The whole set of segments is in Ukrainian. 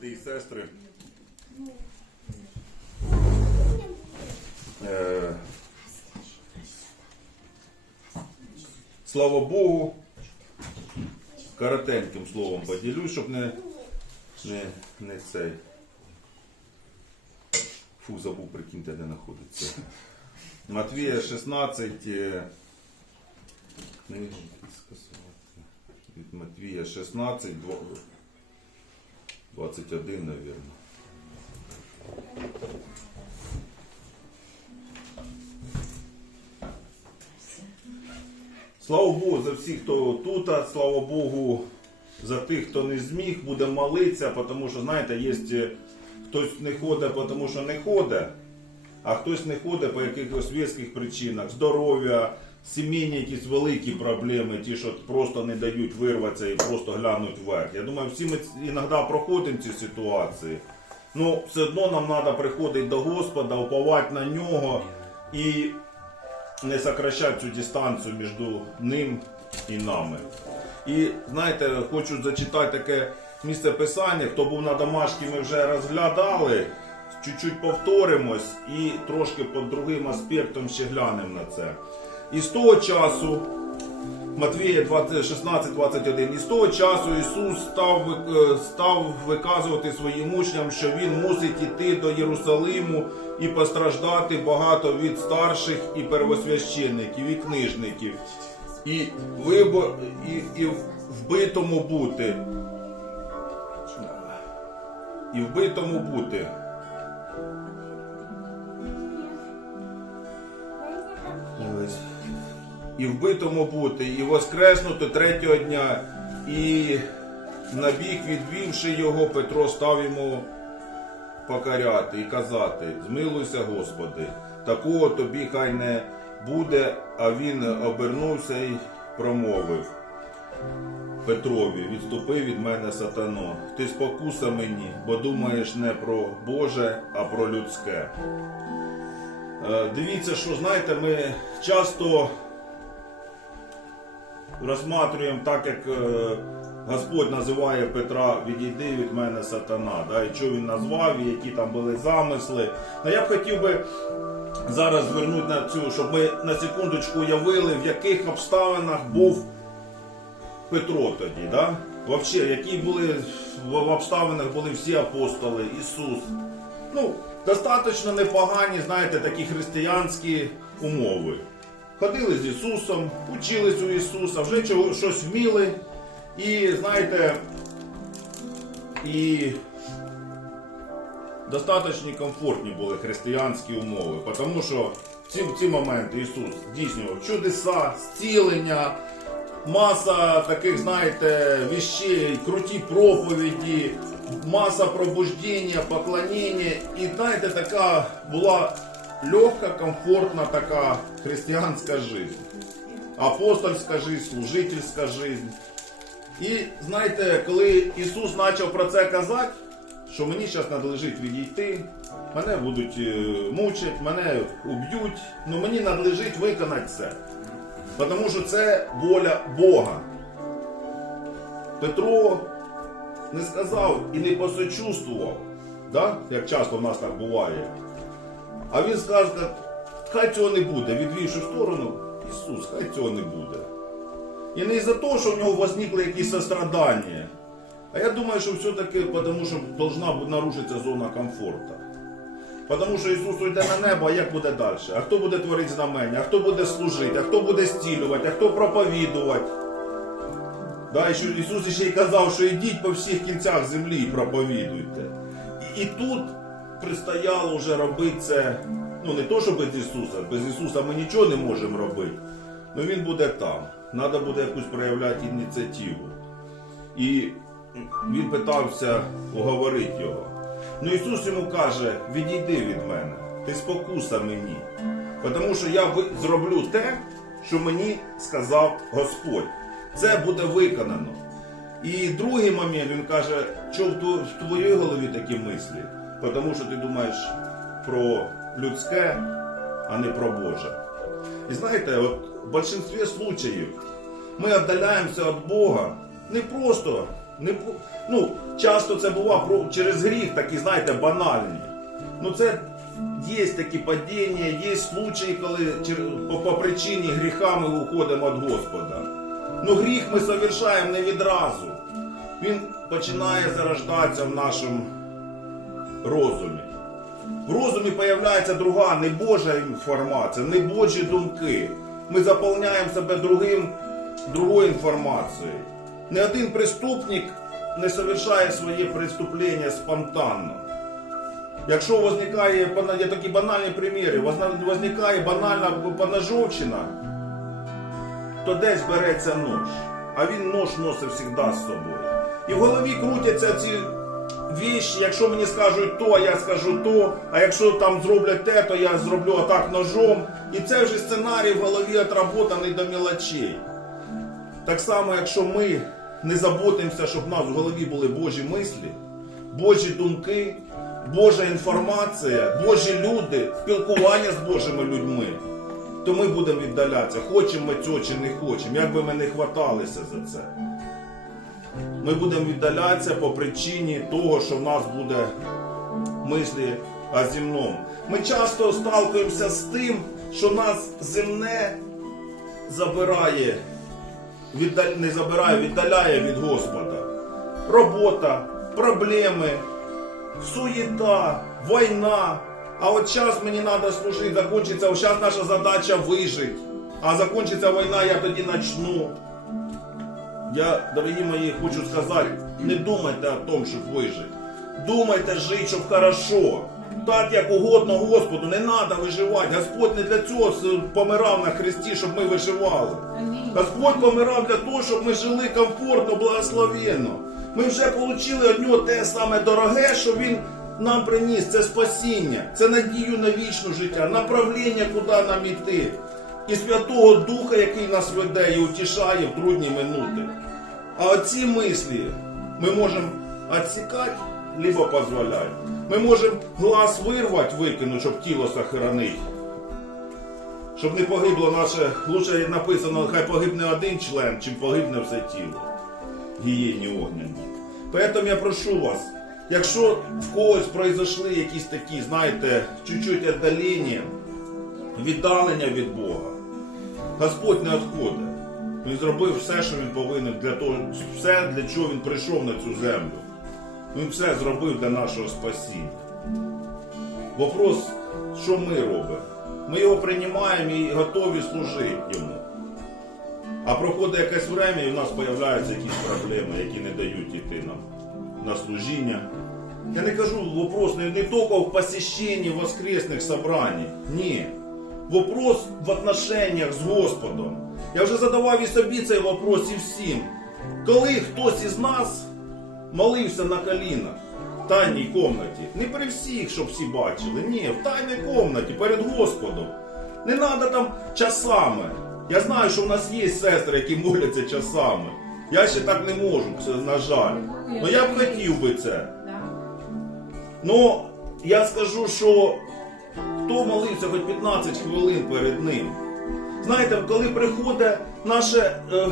брати і сестри. Е, Слава Богу. Коротеньким словом поділюсь, щоб не, не, не цей. Фу, забув, прикиньте, де знаходиться. Матвія 16. е. Від Матвія 16, дво- 21, наверное. Слава Богу за всіх, хто тут, слава Богу за тих, хто не зміг, буде молитися, тому що, знаєте, є е, хтось не ходить, тому що не ходить, а хтось не ходить по якихось віських причинах, здоров'я, сімейні якісь великі проблеми, ті, що просто не дають вирватися і просто глянуть вверх. Я думаю, всі ми іноді проходимо ці ситуації. Ну, все одно нам треба приходити до Господа, уповати на нього і не сокращати цю дистанцію між ним і нами. І знаєте, хочу зачитати таке місце писання. Хто був на домашній, ми вже розглядали. Чуть-чуть повторимось і трошки під другим аспектом ще глянемо на це. І з того часу, Матвія 16-21, і з того часу Ісус став, е, став виказувати своїм учням, що Він мусить іти до Єрусалиму і постраждати багато від старших і первосвященників, і книжників, і, вибо, і, і вбитому бути. І вбитому бути. І вбитому бути, і воскреснути третього дня, і набіг відвівши його, Петро став йому покаряти і казати: Змилуйся, Господи, такого тобі хай не буде, а він обернувся і промовив. Петрові, відступи від мене сатано. Ти спокуса мені, бо думаєш не про Боже, а про людське. Е, Дивіться, що знаєте, ми часто розсматрюємо так, як е, Господь називає Петра відійди від мене сатана. Да, і що він назвав, і які там були замисли. Ну, я б хотів би зараз звернути на цю, щоб ми на секундочку уявили, в яких обставинах був Петро тоді, да? Вообще, які були в обставинах були всі апостоли, Ісус. Ну, достатньо непогані, знаєте, такі християнські умови. Ходили з Ісусом, учились у Ісуса, вже чого, щось вміли. І, знаєте, і достатньо комфортні були християнські умови, тому що в ці, в ці моменти Ісус здійснював чудеса, зцілення, маса таких, знаєте, віщей, круті проповіді, маса пробуждення, поклоніння. І знаєте, така була легка, комфортна така християнська життя. Апостольська життя, служительська життя. І знаєте, коли Ісус почав про це казати, що мені зараз надлежить відійти, мене будуть е, мучити, мене уб'ють, ну мені надлежить виконати це. Тому що це воля Бога. Петро не сказав і не посочувствував, да? як часто в нас так буває. А він сказав, хай цього не буде, відвівши в сторону, Ісус, хай цього не буде. І не із-за того, що в нього возникли якісь сострадання. А я думаю, що все-таки тому, що должна нарушитися зона комфорту. Тому що Ісус уйде на небо, а як буде далі? А хто буде творити знамення, а хто буде служити, а хто буде стілювати, а хто проповідувати? Да, і що Ісус ще й казав, що йдіть по всіх кінцях землі і проповідуйте. І, і тут пристояло вже робити це, ну не то, що без Ісуса, без Ісуса ми нічого не можемо робити. Ну Він буде там. Треба буде якусь проявляти ініціативу. І він питався уговорити його. Ну Ісус йому каже, відійди від мене, ти спокуса мені. Тому що я зроблю те, що мені сказав Господь. Це буде виконано. І другий момент він каже, що в твоїй голові такі мислі, тому що ти думаєш про людське, а не про Боже. І знаєте, от в більшинстві случаїв ми віддаляємося від Бога не просто Не, ну, часто це буває через гріх, такі, знаєте, банальні. Ну це є такі падіння, є случаї, коли по, по причині гріха ми уходимо від Господа. Ну гріх ми совершаємо не відразу. Він починає зарождатися в нашому розумі. В розумі появляється друга, не Божа інформація, не Божі думки. Ми заповняємо себе другим, другою інформацією. Ні один преступник не совершає своє преступлення спонтанно. Якщо возникає, є такі банальні приміри, возникає банальна поножовщина, то десь береться нож. А він нож носить завжди з собою. І в голові крутяться ці віші, якщо мені скажуть то, я скажу то, а якщо там зроблять те, то я зроблю отак ножом. І це вже сценарій в голові отработаний до мілочей. Так само, якщо ми не заботимося, щоб в нас в голові були Божі мислі, Божі думки, Божа інформація, Божі люди, спілкування з Божими людьми, то ми будемо віддалятися, хочемо ми цього чи не хочемо, як би ми не хваталися за це. Ми будемо віддалятися по причині того, що в нас буде мислі о земному. Ми часто сталкуємося з тим, що нас земне забирає, віддаль... не забирає, віддаляє від Господа. Робота, проблеми, суєта, війна. А от зараз мені треба служити, закінчиться, от зараз наша задача вижити. А закінчиться війна, я тоді почну. Я, дорогі мої, хочу сказати, не думайте о том, щоб вижити. Думайте жити, щоб хорошо. Так як угодно Господу, не треба виживати. Господь не для цього помирав на хресті, щоб ми виживали. Господь помирав для того, щоб ми жили комфортно, благословенно. Ми вже отримали від нього те саме дороге, що він нам приніс. Це спасіння, це надію на вічне життя, направлення, куди нам іти. І Святого Духа, який нас веде і утішає в трудні минути. А оці мислі ми можемо відсікати, либо дозволяти. Ми можемо глаз вирвати, викинути, щоб тіло сохранити. Щоб не погибло наше, лучше написано, хай погибне один член, чим погибне все тіло. Гієні огняні. Поэтому я прошу вас, якщо в когось произошли якісь такі, знаєте, чуть-чуть віддалення, віддалення від Бога, Господь не відходить. Він зробив все, що він повинен для того, все, для чого він прийшов на цю землю. Він все зробив для нашого спасіння. Вопрос, що ми робимо? Ми його приймаємо і готові служити йому. А проходить якесь время, і в нас з'являються якісь проблеми, які не дають йти нам на служіння. Я не кажу вопрос не, не тільки в посещенні воскресних собраний. Ні. Вопрос в отношениях з Господом. Я вже задавав і собі цей вопрос і всім. Коли хтось із нас молився на колінах в тайній комнаті, не при всіх, щоб всі бачили, ні, в тайній комнаті перед Господом. Не треба там часами. Я знаю, що в нас є сестри, які моляться часами. Я ще так не можу, це, на жаль. Ну я б хотів би це. Ну, я скажу, що хто молився хоч 15 хвилин перед ним. Знаєте, коли приходить наше е,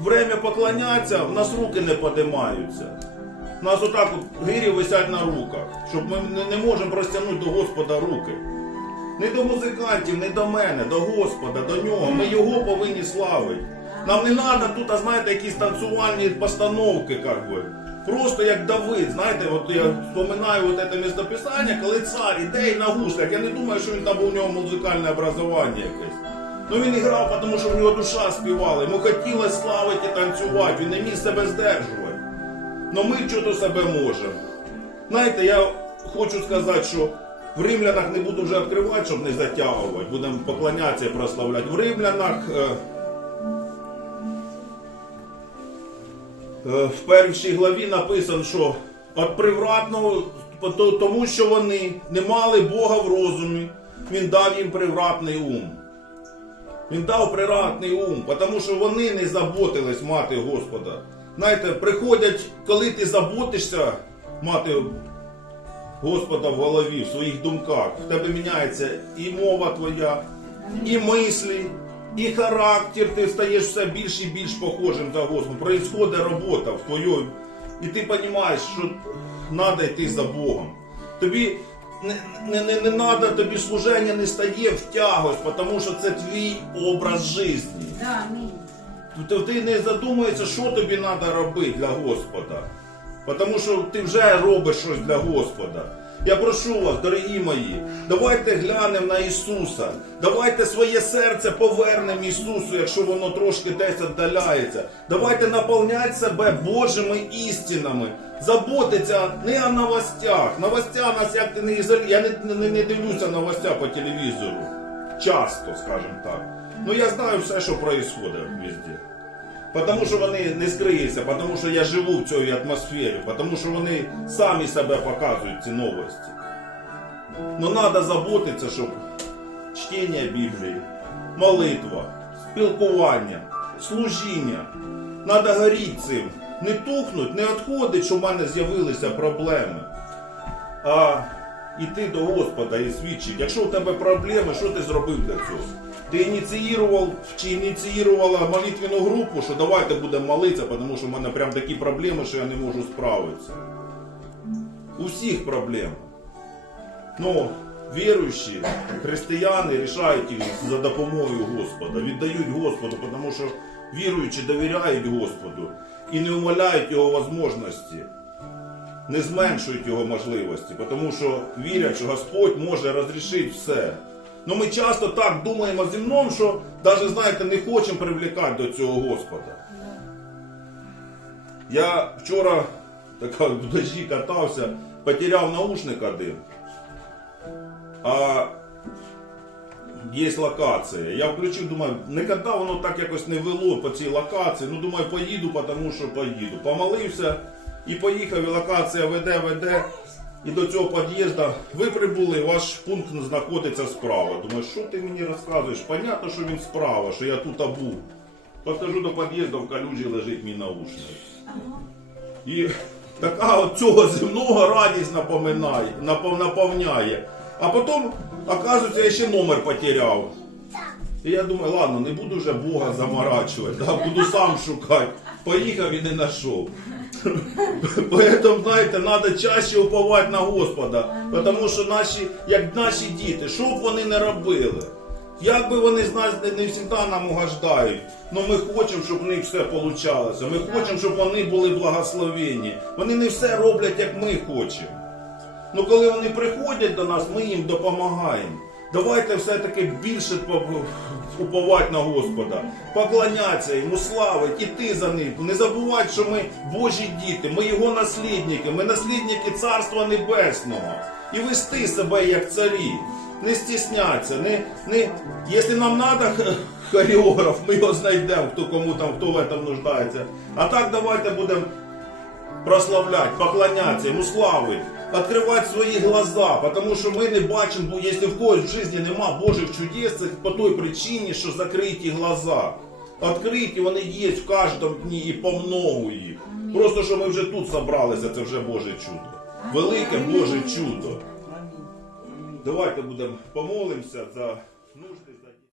время поклонятися, в нас руки не подимаються. У нас отак от гирі висять на руках, щоб ми не, можемо простягнути до Господа руки. Не до музикантів, не до мене, до Господа, до нього. Ми його повинні славити. Нам не треба тут, знаєте, якісь танцювальні постановки, як би. Просто як Давид, знаєте, от я вспоминаю от це містописання, коли цар іде і на гуслях. Я не думаю, що він там був у нього музикальне образування якесь. Ну він грав, тому що в нього душа співала. Йому хотілося славити і танцювати, він не міг себе здержувати. Но ми чого себе можемо. Знаєте, я хочу сказати, що в римлянах не буду вже відкривати, щоб не затягувати. Будемо поклонятися і прославляти. В римлянах в першій главі написано, що от привратного, тому що вони не мали Бога в розумі, він дав їм привратний ум. Він дав приватний ум, тому що вони не заботились мати Господа. Знаєте, приходять, коли ти заботишся мати Господа в голові, в своїх думках, в тебе міняється і мова твоя, і мислі, і характер, ти стаєш все більш і більш похожим за Господом. Происходить робота в твоїй І ти розумієш, що треба йти за Богом. Тобі не, не, не, не надо, тобі служення не стає в тягость, тому що це твій образ життя. Да. Ти, ти не задумуєшся, що тобі треба робити для Господа. Тому що ти вже робиш щось для Господа. Я прошу вас, дорогі мої, давайте глянемо на Ісуса. Давайте своє серце повернемо Ісусу, якщо воно трошки десь віддаляється. Давайте наповняти себе Божими істинами. Заботиться не о новостях. Новостя нас як не ізолює. Я не, не, не дивлюся новостя по телевізору. Часто, скажімо так. Ну я знаю все, що відбувається везде. Потому що вони не скриються, тому що я живу в цій атмосфері, тому що вони самі себе показують ці новості. Ну треба заботитися, щоб чтення Біблії, молитва, спілкування, служіння. Треба горіти цим. Не тухнуть, не відходить, що в мене з'явилися проблеми. А йти до Господа і свідчити. Якщо у тебе проблеми, що ти зробив для цього? Ти ініціював чи ініціювала молитвену групу, що давайте будемо молитися, тому що в мене прям такі проблеми, що я не можу справитися. У всіх проблеми. Ну, віруючі, християни рішають їх за допомогою Господа, віддають Господу, тому що віруючі довіряють Господу і не умаляють його можливості, не зменшують його можливості, тому що вірять, що Господь може розрішити все. Ну ми часто так думаємо земному, що навіть, знаєте, не хочемо привлікати до цього Господа. Я вчора така в дощі катався, потеряв наушник один. А є локація. Я включив, думаю, ніколи воно так якось не вело по цій локації. Ну, думаю, поїду, тому що поїду. Помолився і поїхав, і локація веде, веде. І до цього під'їзду ви прибули, ваш пункт знаходиться справа. Думаю, що ти мені розказуєш? Понятно, що він справа, що я тут був. Підхожу до під'їзду, в калюжі лежить мій наушник. І така от цього земного радість напоминає, напов- наповняє. А потім, оказується, я ще номер потеряв. І я думаю, ладно, не буду вже Бога заморачувати, да, буду сам шукати. Поїхав і не знайшов. Поэтому, знаєте, треба чаще уповати на Господа. Тому що наші, як наші діти, що б вони не робили, як би вони з не завжди нам угождають, але ми хочемо, щоб в них все вийшло. Ми хочемо, щоб вони були благословені. Вони не все роблять, як ми хочемо. Ну коли вони приходять до нас, ми їм допомагаємо. Давайте все-таки більше по- уповати на Господа, поклонятися йому, славити, іти за ним. Не забувати, що ми Божі діти, ми його наслідники, ми наслідники Царства Небесного. І вести себе як царі. Не стісняться, не, не... Якщо нам треба хореограф, ми його знайдемо, хто кому там, хто в этом нуждається. А так давайте будемо прославлять, поклонятися йому слави, відкривати свої глаза, тому що ми не бачимо, якщо в когось в житті нема Божих чудес, це по той причині, що закриті глаза. Відкриті вони є в кожному дні і по многу їх. Просто що ми вже тут зібралися, це вже Боже чудо. Велике Боже чудо. Давайте будемо помолимося за нужди.